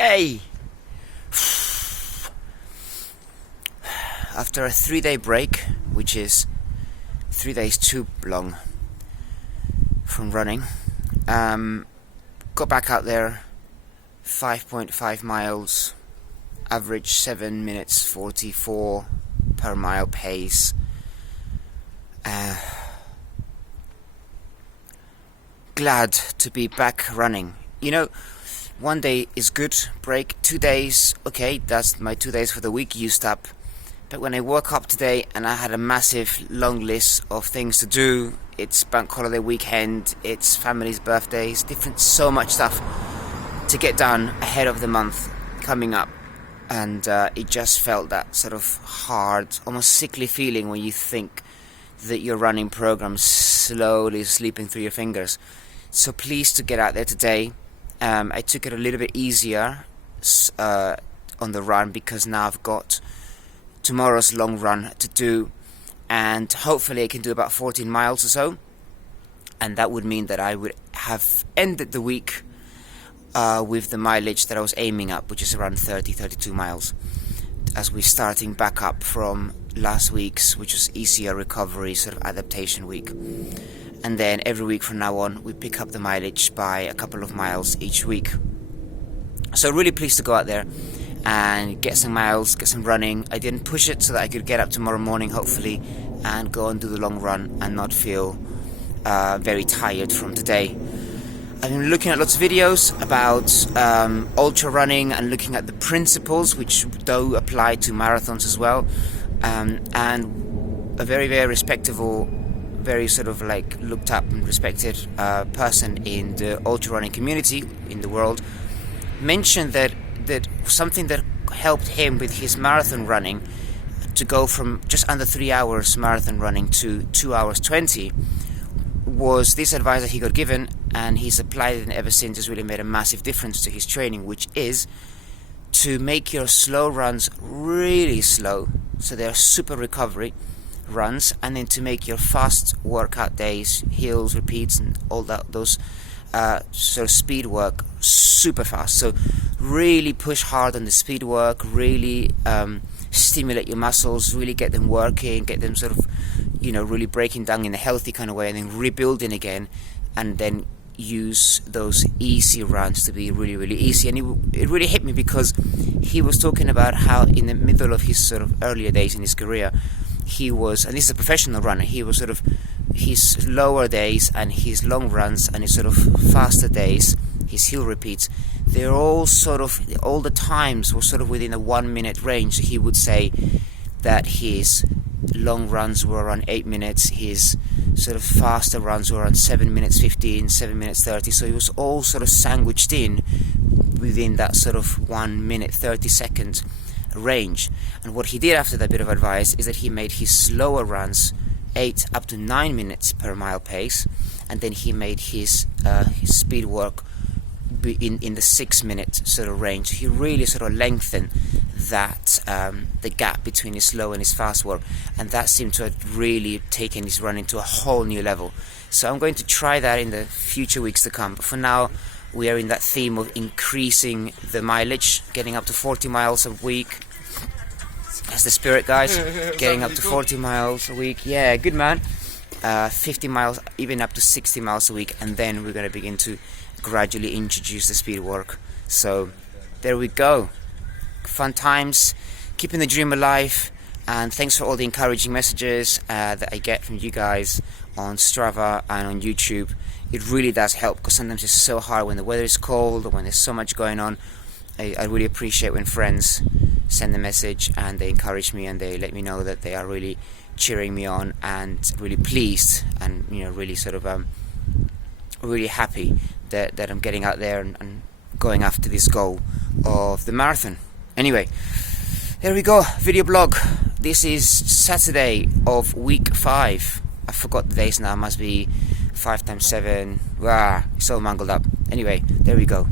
Yay! After a 3-day break, which is 3 days too long from running, got back out there, 5.5 miles, average 7 minutes 44 per mile pace. Glad to be back running. You know, 1 day is good, break. 2 days, okay, that's my 2 days for the week used up. But when I woke up today and I had a massive long list of things to do, it's bank holiday weekend, it's family's birthdays, so much stuff to get done ahead of the month coming up. And it just felt that sort of hard, almost sickly feeling when you think that your running program's slowly slipping through your fingers. So pleased to get out there today. I took it a little bit easier on the run because now I've got tomorrow's long run to do, and hopefully I can do about 14 miles or so, and that would mean that I would have ended the week with the mileage that I was aiming at, which is around 32 miles, as we're starting back up from last week's, which was easier recovery, sort of adaptation week. And then every week from now on, we pick up the mileage by a couple of miles each week. So really pleased to go out there and get some miles, get some running. I didn't push it so that I could get up tomorrow morning, hopefully, and go and do the long run and not feel very tired from today. I've been looking at lots of videos about ultra running and looking at the principles, which do apply to marathons as well. And a very, very respectable, very sort of like looked up and respected person in the ultra running community in the world mentioned that something that helped him with his marathon running to go from just under 3 hours marathon running to 2 hours 20 was this advice that he got given, and he's applied it, and ever since it's really made a massive difference to his training, which is to make your slow runs really slow, so they're super recovery runs, and then to make your fast workout days, hills, repeats, and all those sort of speed work super fast. So really push hard on the speed work, really stimulate your muscles, really get them working, get them sort of, really breaking down in a healthy kind of way, and then rebuilding again, and then use those easy runs to be really, really easy. And it really hit me because he was talking about how in the middle of his sort of earlier days in his career, he was, and this is a professional runner, he was sort of, his lower days and his long runs and his sort of faster days, his hill repeats, they're all sort of, all the times were sort of within a 1 minute range. So he would say that his long runs were around 8 minutes, his sort of faster runs were around 7 minutes 15, 7 minutes 30, so it was all sort of sandwiched in within that sort of 1 minute 30 second range. And what he did after that bit of advice is that he made his slower runs 8 up to 9 minutes per mile pace, and then he made his speed work be in the 6 minute sort of range. He really sort of lengthened that the gap between his slow and his fast work, and that seemed to have really taken his running to a whole new level. So I'm going to try that in the future weeks to come, but for now we are in that theme of increasing the mileage, getting up to 40 miles a week. That's the spirit, guys. Getting up to 40 miles a week. Yeah, good man. 50 miles, even up to 60 miles a week, and then we're going to begin to gradually introduce the speed work. So there we go. Fun times, keeping the dream alive, and thanks for all the encouraging messages that I get from you guys on Strava and on YouTube. It really does help, because sometimes it's so hard when the weather is cold or when there's so much going on. I really appreciate when friends send a message and they encourage me and they let me know that they are really cheering me on and really pleased and really sort of really happy that I'm getting out there and going after this goal of the marathon. Anyway, there we go, video blog. This is Saturday of week 5. I forgot the days now, must be 5 times 7. It's all mangled up. Anyway, there we go.